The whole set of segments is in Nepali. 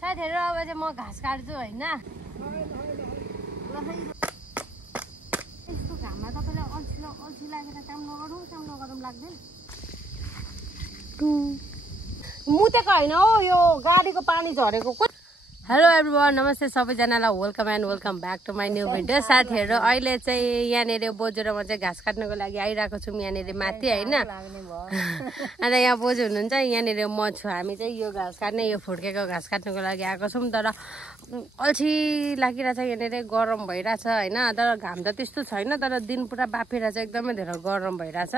साथीहरु अब चाहिँ म घाँस काट्छु हैन। यस्तो घाममा तपाईलाई अल्छी लागेर काम नगरौँ लाग्दैन। मुतेको हैन हो यो गाडीको पानी झरेको। हेलो एभ्रिवान, नमस्ते सबैजनालाई, welcome and welcome back to my new video. साथीहरु अहिले चाहिँ यहाँनिर बोजू र म चाहिँ घाँस काट्नको लागि आइरहेको छौँ यहाँनिर माथि हैन। अन्त यहाँ बोजू हुनुहुन्छ, यहाँनिर म छु। हामी चाहिँ यो घाँस काट्ने, यो फुड्केको घाँस काट्नको लागि आएको छौँ। तर अल्छी लागिरहेछ, यहाँनिर गरम भइरहेछ हैन। तर घाम त त्यस्तो छैन, तर दिन पुरा बाफिरहेछ, एकदमै धेरै गरम भइरहेछ।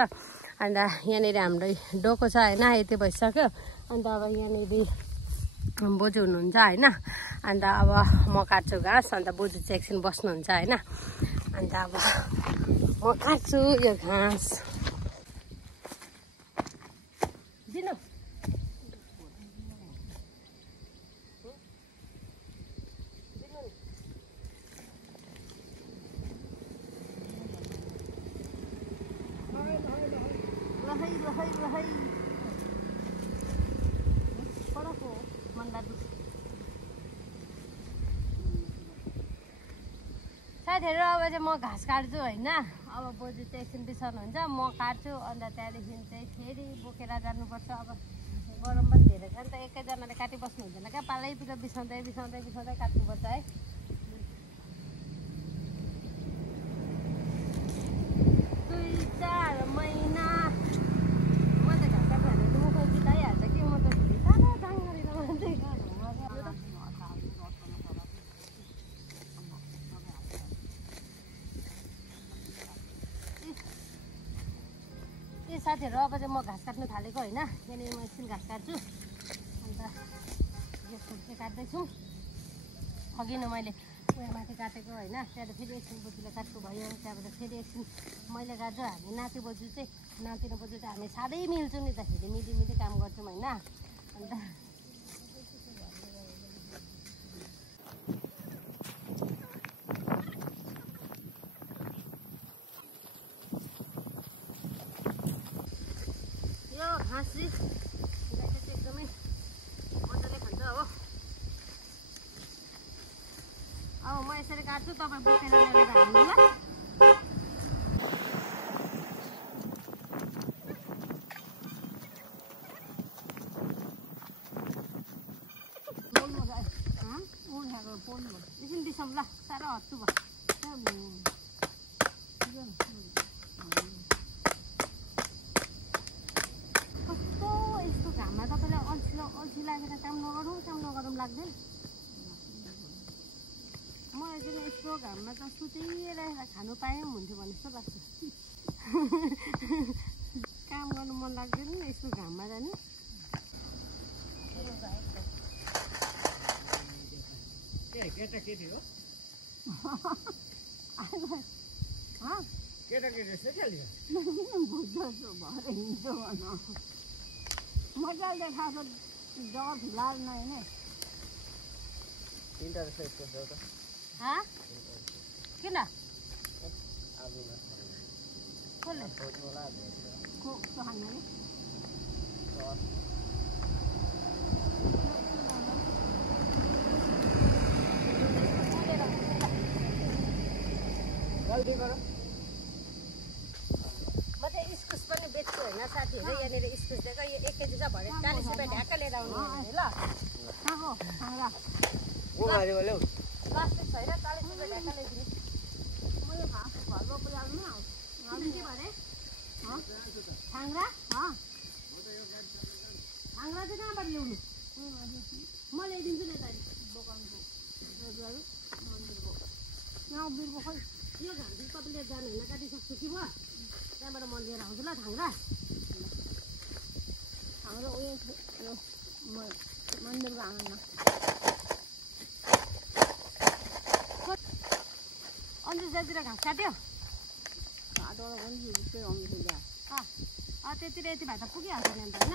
अन्त यहाँनिर हाम्रो डोको छ हैन, यति भइसक्यो। अन्त अब यहाँनिर बोजू हुनुहुन्छ हैन। अन्त अब म काट्छु घाँस, अन्त बोजू चाहिँ एकछिन बस्नुहुन्छ हैन। अन्त अब म काट्छु यो घाँस। दिनु साथीहरु अब चाहिँ म घाँस काट्छु हैन। अब बोजू चाहिँ एकछिन बिसाउनुहुन्छ, म काट्छु। अन्त त्यहाँदेखि चाहिँ फेरि बोकेर जानुपर्छ। अब गरम पनि धेरै छ नि त, एकैजनाले काटिबस्नु हुँदैन क्या, पालैपिलो बिसाउँदै काट्नुपर्छ है। 2-4 महिना म त घाँस काट्नु भने त मुख बिताइहाल्छ कि। म त सानो जाङ्गरी मान्छे। साथीहरु अब चाहिँ म घाँस काट्नु थालेको हैन। यहाँनिर म एकछिन घाँस काट्छु। अन्त यो फुड्के काट्दैछु। अघि नै मैले उयो माथि काटेको हैन, त्यहाँबाट फेरि एकछिन बोजूले काट्नु भयो। त्यहाँबाट फेरि एकछिन मैले काट्छु। हामी नाति बोजू चाहिँ, नाति र बोजू चाहिँ हामी साह्रै मिल्छौँ नि त, फेरि मिली काम गर्छौँ हैन। अन्त घाँस चाहिँ एकदमै मजाले खान्छ हो। अब म यसरी काट्छु, तपाईँ बोकेर ल्याएर हाल्नु ल। एकछिन बिसाउँ ल, साह्रो हत्तु भयो। घाममा तपाईलाई अल्छी लागेर काम नगरौँ लाग्दैन। म एकदिन यस्तो घाममा त सुतेर खानु पाए पनि हुन्थ्यो भने जस्तो लाग्छ। काम गर्नु मन लाग्दैन नि यस्तो घाममा जाने। केटाकेटी हो मजाले देखाएको जग्गा फिलहाल नै नै किन म चाहिँ इस्कुस पनि बेच्छु होइन साथीहरू। यहाँनिर इस्कुस दिएको, यो 1 केजी छ भने 40 रुपियाँ ढ्याक्क लिएर आउनु ल। प्लास्टिक छैन, 40 रुपियाँ ढ्याक्क ल्याइदिनु। म यो घाँस घरमा पुर्याउनु के भने छाङ्रा चाहिँ कहाँबाट ल्याउनु? म ल्याइदिन्छु नि त दोकानको यहाँ बिर्को। खोइ यो घाँस चाहिँ तपाईँले जानु होइन, काटिसक्छु कि भयो। त्यहाँबाट म लिएर आउँछु ल छाङ्रा। हाम्रो उयो मन्दिरको आँगनमा अन्जुजातिर घाँस काट्यो। त्यतिर यति भए त पुगिहाल्छ नि अन्त होइन।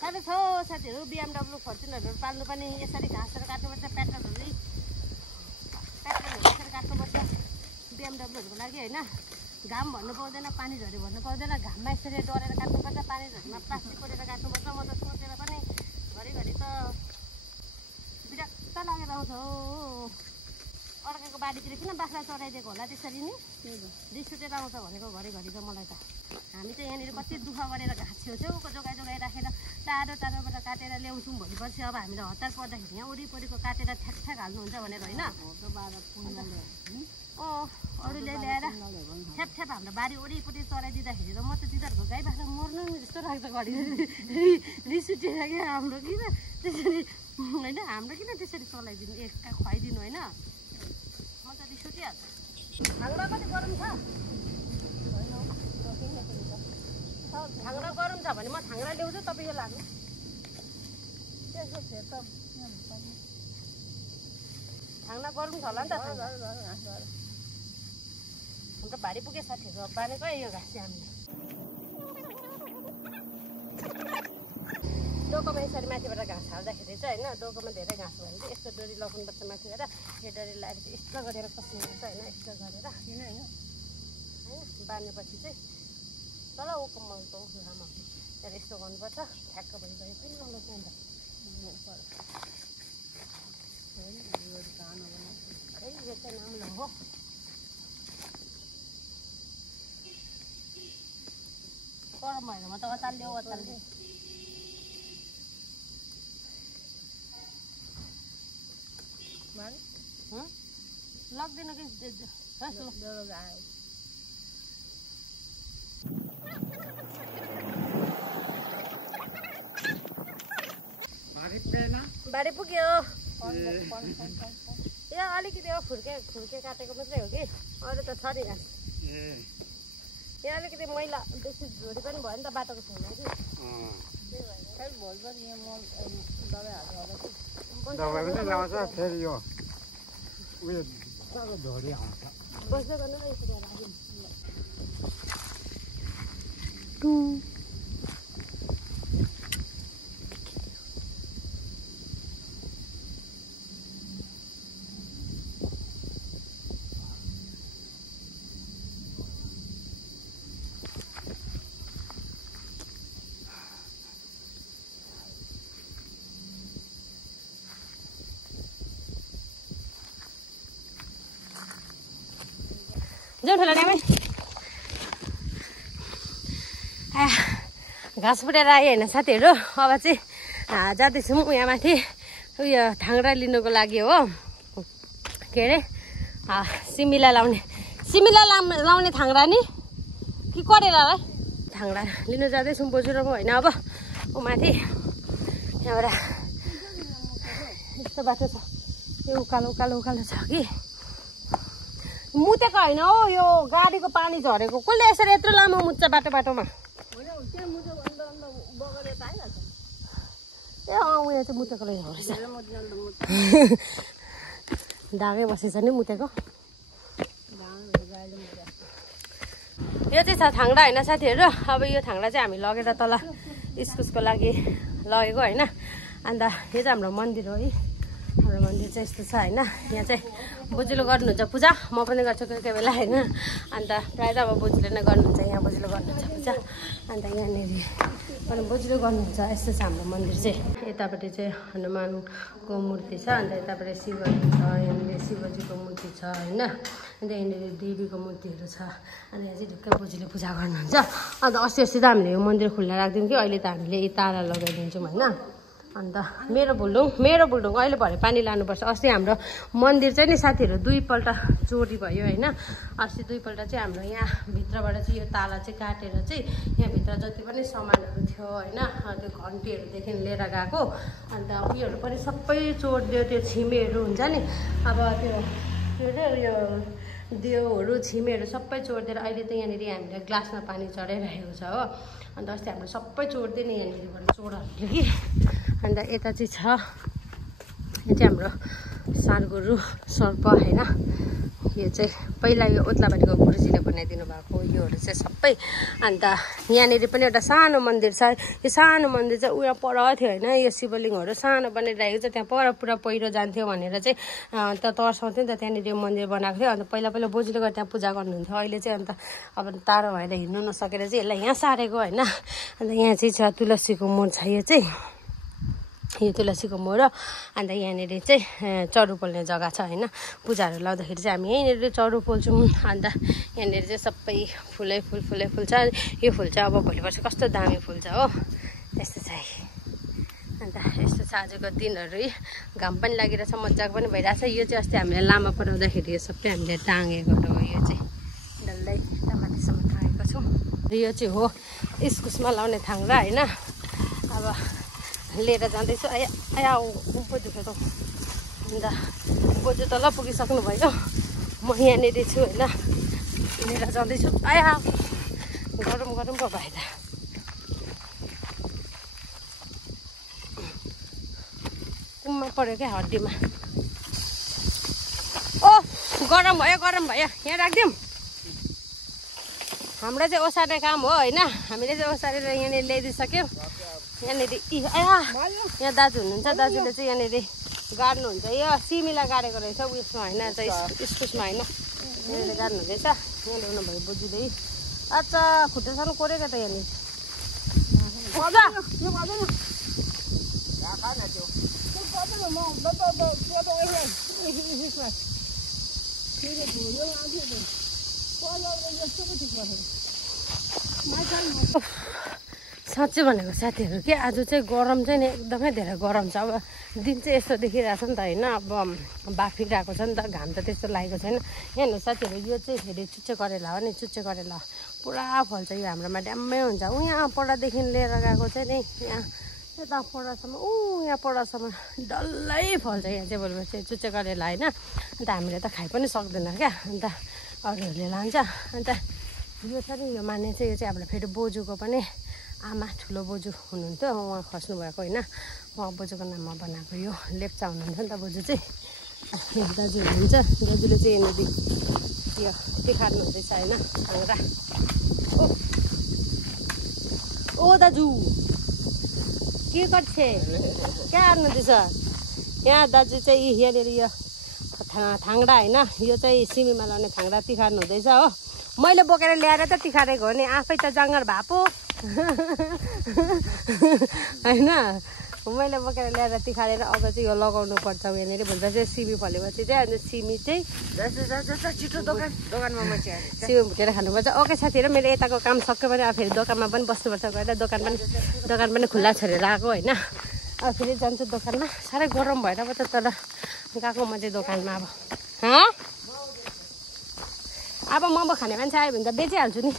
साह्रो छ साथीहरू, BMW फर्चुनरहरू पाल्नु पनि यसरी घाँसहरू काट्नुपर्छ। पेट्रोलहरू यसरी काट्नुपर्छ BMWहरूको लागि होइन। घाम भन्नु पाउँदैन, पानी झरी भन्नु पाउँदैन। घाममा यसरी डरेर काट्नुपर्छ, पानी झरीमा प्लास्टिक कोरेर काट्नुपर्छ। म त सोचेर पनि घरिघरि त लागेर आउँछ हो अर्काको बारीतिर किन बाख्रा चराइदिएको होला त्यसरी नै रिस उठेर आउँछ भनेको घरिघरि त मलाई त हामी चाहिँ यहाँनिर कति दुःख गरेर घाँस छेउछेउको जोगाइ राखेर टाढो टाढोबाट काटेर ल्याउँछौँ भोलिपर्सि अब हामीलाई हतार पर्दाखेरि यहाँ वरिपरिको काटेर ठ्याक हाल्नुहुन्छ भनेर होइन अरूले ल्याएर ठ्याप हाम्रो बारी वरिपरि चराइदिँदाखेरि त म त तिनीहरूको गाई बाख्रा मर्नु नि जस्तो लाग्छ घरि रिस उठेर क्या हाम्रो किन त्यसरी होइन हाम्रो किन त्यसरी चलाइदिनु एक खुवाइदिनु होइन म त रिस उठिहाल्छ थाङ्रा कति गरम छ थाङ्रा गरम छ भने म थाङ्रा ल्याउँछु तपाईँ यो लाग्नु थाङ्रा गरम छ होला नि त हाम्रो भारी पुगे साथीहरू अब बानेको यो घाँस चाहिँ हामीले डोकोमा यसरी माथिबाट घाँस हाल्दाखेरि चाहिँ होइन डोकोमा धेरै घाँस भयो भने चाहिँ यस्तो डोरी लगाउनुपर्छ माथिबाट यो डोरी लगाएर चाहिँ यस्तो गरेर कसिनुपर्छ होइन यस्तो गरेर किन होइन बाँध्नेपछि चाहिँ तल उकमलको लामा त्यहाँदेखि यस्तो गर्नुपर्छ ठ्याक्क भयो पनि आउनु अन्त खै यो चाहिँ नाम्लो हो गरम भएर म त अचाल्यो लग्दैन कि बारी पुग्यो यो अलिकति हो फुर्के काटेको मात्रै हो कि अरू त छ नि घाँस यहाँ अलिकति मैला बेसी झोरी पनि भयो नि त बाटोको छेउमा कि बस्दै गर्नु जाउँ ठुलो नामै घाँस फुटेर आयो होइन साथीहरू अब चाहिँ जाँदैछौँ यहाँ माथि उयो थाङ्रा लिनुको लागि हो के अरे सिमिला लाउने थाङ्रा नि कि करेलालाई थाङ्रा लिनु जाँदैछौँ बोजू र म होइन अब ऊ माथि यहाँबाट यस्तो बाटो छ यो उकालो छ कि मुतेको होइन हो यो गाडीको पानी झरेको कसले यसरी यत्रो लामो मुत्छ बाटोमा ए उयो चाहिँ मुतेको रहेछ दागै बसेछ नि मुतेको यो चाहिँ छ थाङ्रा होइन साथीहरू अब यो थाङ्रा चाहिँ हामी लगेर तल इस्कुसको लागि लगेको होइन अन्त यो चाहिँ हाम्रो मन्दिर हो है हाम्रो मन्दिर चाहिँ यस्तो छ होइन यहाँ चाहिँ बोजूले गर्नुहुन्छ पूजा म पनि गर्छु कोही कोही बेला होइन अन्त प्रायः त अब बोजूले नै गर्नुहुन्छ यहाँ बोजूले गर्नुहुन्छ पूजा अन्त यहाँनिर पनि बोजूले गर्नुहुन्छ यस्तो छ हाम्रो मन्दिर चाहिँ यतापट्टि चाहिँ हनुमानको मूर्ति छ अन्त यतापट्टि शिवजी छ यहाँनिर शिवजीको मूर्ति छ होइन अन्त यहाँनिर देवीको मूर्तिहरू छ अन्त यहाँ चाहिँ ढुक्कै बोजूले पूजा गर्नुहुन्छ अन्त अस्ति त हामीले यो मन्दिर खुल्ला राखिदिउँ कि अहिले त हामीले यी ताला लगाइदिन्छौँ होइन अन्त मेरो बुल्डुङ अहिले भरे पानी लानुपर्छ अस्ति हाम्रो मन्दिर चाहिँ नि साथीहरू दुईपल्ट चोरी भयो होइन अस्ति दुईपल्ट चाहिँ हाम्रो यहाँ भित्रबाट चाहिँ यो ताला चाहिँ काटेर चाहिँ यहाँभित्र जति पनि सामानहरू थियो होइन त्यो घन्टीहरूदेखि लिएर गएको अन्त उयोहरू पनि सबै चोरिदियो त्यो छिमेहरू हुन्छ नि अब त्यो उयो देउहरू छिमेहरू सबै चोरिदिएर अहिले त यहाँनिर हामीले ग्लासमा पानी चढाइरहेको छ हो अन्त अस्ति हाम्रो सबै चोरिदियो नि यहाँनिरबाट चोरहरूले कि अन्त यता चाहिँ छ यो चाहिँ हाम्रो सारगुरु सर्प होइन यो चाहिँ पहिला यो ओत्लाबारीको गुरुजीले बनाइदिनु भएको योहरू चाहिँ सबै अन्त यहाँनिर पनि एउटा सानो मन्दिर छ यो सानो मन्दिर चाहिँ उयो पर थियो होइन यो शिवलिङ्गहरू सानो बनिरहेको छ त्यहाँ पर पुरा पहिरो जान्थ्यो भनेर चाहिँ त तर्साउँथ्यो नि त त्यहाँनिर यो मन्दिर बनाएको थियो अन्त पहिला बोजूले गएर त्यहाँ पूजा गर्नुहुन्थ्यो अहिले चाहिँ अन्त अब टाढो भएर हिँड्नु नसकेर चाहिँ यसलाई यहाँ सारेको होइन अन्त यहाँ चाहिँ छ तुलसीको मोड छ यो चाहिँ यो तुलसीको मोर अन्त यहाँनिर चाहिँ चरु पोल्ने जग्गा छ होइन पूजाहरू लाउँदाखेरि चाहिँ हामी यहीँनिर चरु पोल्छौँ अन्त यहाँनिर चाहिँ सबै फुलै फुल्छ यो फुल चाहिँ अब भोलि पर्सि कस्तो दामी फुल्छ हो त्यस्तो चाहिँ अन्त यस्तो छ आजको दिनहरू घाम पनि लागिरहेछ मजाको पनि भइरहेछ यो चाहिँ अस्ति हामीले लामा पराउँदाखेरि यो सबै हामीले टाँगेको हो यो चाहिँ डल्लै माथिसम्म टाँगेको छौँ र यो चाहिँ हो इस्कुसमा लाउने थाङ्ग्रा होइन अब लिएर जाँदैछु आया उँभो दुखेको अन्त बोजू तल पुगिसक्नु भयो म यहाँनिर छु होइन लिएर जाँदैछु आया गरम पो भएर कुममा पऱ्यो क्या हड्डीमा ओ गरम भयो यहाँ राखिदिउँ हाम्रो चाहिँ ओसार्ने काम हो होइन हामीले चाहिँ ओसारेर यहाँनिर ल्याइदिइसक्यौँ यहाँनिर यहाँ दाजु हुनुहुन्छ दाजुले चाहिँ यहाँनिर गाड्नुहुन्छ यो सिमीलाई गाडेको रहेछ उयसमा होइन चाहिँ इस्कुसमा होइन यहाँनिर गाड्नु हुँदैछ यहाँ ल्याउनु भयो बोजूले अच्छा खुट्टासँग कोरेको त यहाँनिर साँच्चै भनेको साथीहरू के आज चाहिँ गरम चाहिँ नि एकदमै धेरै गरम छ अब दिन चाहिँ यस्तो देखिरहेको छ नि त होइन अब बाफिरहेको छ नि त घाम त त्यस्तो लागेको छैन यहाँ हेर्नु साथीहरू यो चाहिँ फेरि चुच्चे करेला हो नि चुच्चे करेला पुरा फल्छ यो हाम्रोमा ड्याम्मै हुन्छ यहाँ पढादेखि लिएर गएको चाहिँ नि यहाँ यता पढासम्म यहाँ पढासम्म डल्लै फल्छ यहाँ चाहिँ भोलि चाहिँ चुच्चे करेला होइन अन्त हामीले त खाइ पनि सक्दैन क्या अन्त अरूहरूले लान्छ अन्त यो छ नि यो माने चाहिँ यो चाहिँ हाम्रो फेरि बोजूको पनि आमा ठुलो बोजू हुनुहुन्थ्यो उहाँ खस्नु भएको होइन उहाँ बोजूको नाममा बनाएको यो लेप्चा हुनुहुन्थ्यो नि त बोजू चाहिँ दाजु हुनुहुन्छ दाजुले चाहिँ यहाँनिर यो तिखार्नु हुँदैछ होइन थाङ्ग्रा ओ दाजु के गर्छ क्या हार्नु हुँदैछ यहाँ दाजु चाहिँ यहाँनिर यो थाङ्ग्रा होइन यो चाहिँ सिमीमा लाउने थाङ्ग्रा तिखार्नु हुँदैछ हो मैले बोकेर ल्याएर त तिखारेको हो नि आफै त जङ्गर भएको होइन मैले बोकेर ल्याएर तिखारेर अब चाहिँ यो लगाउनु पर्छ यहाँनिर भन्छ चाहिँ सिमी फलेपछि चाहिँ अन्त सिमी चाहिँ छिटो दोकानमा म चाहिँ सिमी भुटेर खानुपर्छ ओके साथीहरू मेरो यताको काम सक्यो भने अब फेरि दोकानमा पनि बस्नुपर्छ गएर दोकान पनि खुल्ला छोडेर आएको होइन अब फेरि जान्छु दोकानमा साह्रै गरम भएर पो त तर गएको म चाहिँ दोकानमा अब मोमो खाने मान्छे आयो भने त बेचिहाल्छु नि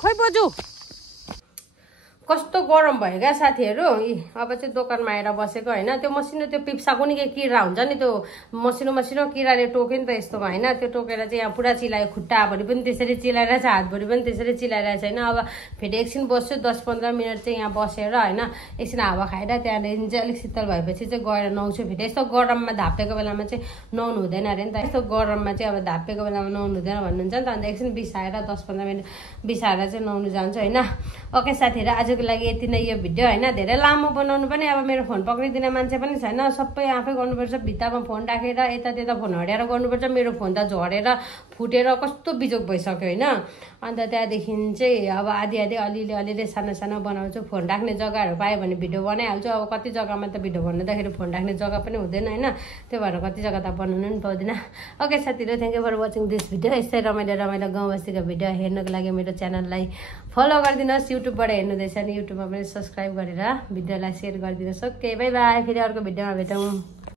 खोइ बोजू कस्तो गरम भयो क्या साथीहरू अब चाहिँ दोकानमा आएर बसेको होइन त्यो मसिनो त्यो पिप्साको नि के किरा हुन्छ नि त्यो मसिनो किराले टोक्यो नि त यस्तोमा होइन त्यो टोकेर चाहिँ यहाँ पुरा चिलायो खुट्टाभरि पनि त्यसरी चिलाइरहेछ हातभरि पनि त्यसरी चिलाइरहेछ होइन अब फेरि एकछिन बस्छु 10-15 मिनट चाहिँ यहाँ बसेर होइन एकछिन हावा खाएर त्यहाँदेखि चाहिँ अलिक शीतल भएपछि चाहिँ गएर नुहाउँछु फेरि यस्तो गरममा धापेको बेलामा चाहिँ नुहाउनु हुँदैन अरे नि त यस्तो गरममा चाहिँ अब धापेको बेलामा नुहाउनु हुँदैन भन्नुहुन्छ नि त अन्त एकछिन बिसाएर 10-15 मिनट बिसाएर चाहिँ नुहाउनु जान्छु होइन ओके साथीहरू आजको लागि यति नै यो भिडियो होइन धेरै लामो बनाउनु पनि अब मेरो फोन पक्रिदिने मान्छे पनि छैन सबै आफै गर्नुपर्छ भित्तामा फोन राखेर यता त्यता फोन हड्याएर गर्नुपर्छ मेरो फोन त झरेर फुटेर कस्तो बिजोग भइसक्यो होइन अन्त त्यहाँदेखि चाहिँ अब आधी अलिअलि सानो बनाउँछु फोन राख्ने जग्गाहरू पायो भने भिडियो बनाइहाल्छु अब कति जग्गामा त भिडियो बनाउँदाखेरि फोन राख्ने जग्गा पनि हुँदैन होइन त्यो भएर कति जग्गा त बनाउनु पनि पाउँदैन ओके साथीहरू thank you for watching this video यस्तै रमाइलो गाउँ बस्तीको भिडियो हेर्नको लागि मेरो च्यानललाई फलो गरिदिनुहोस् युट्युबबाट हेर्नुहुँदैछ भने युट्युबमा पनि सब्सक्राइब गरेर भिडियोलाई सेयर गरिदिनुहोस् ओके बाई बाई फेरि अर्को भिडियोमा भेटौँ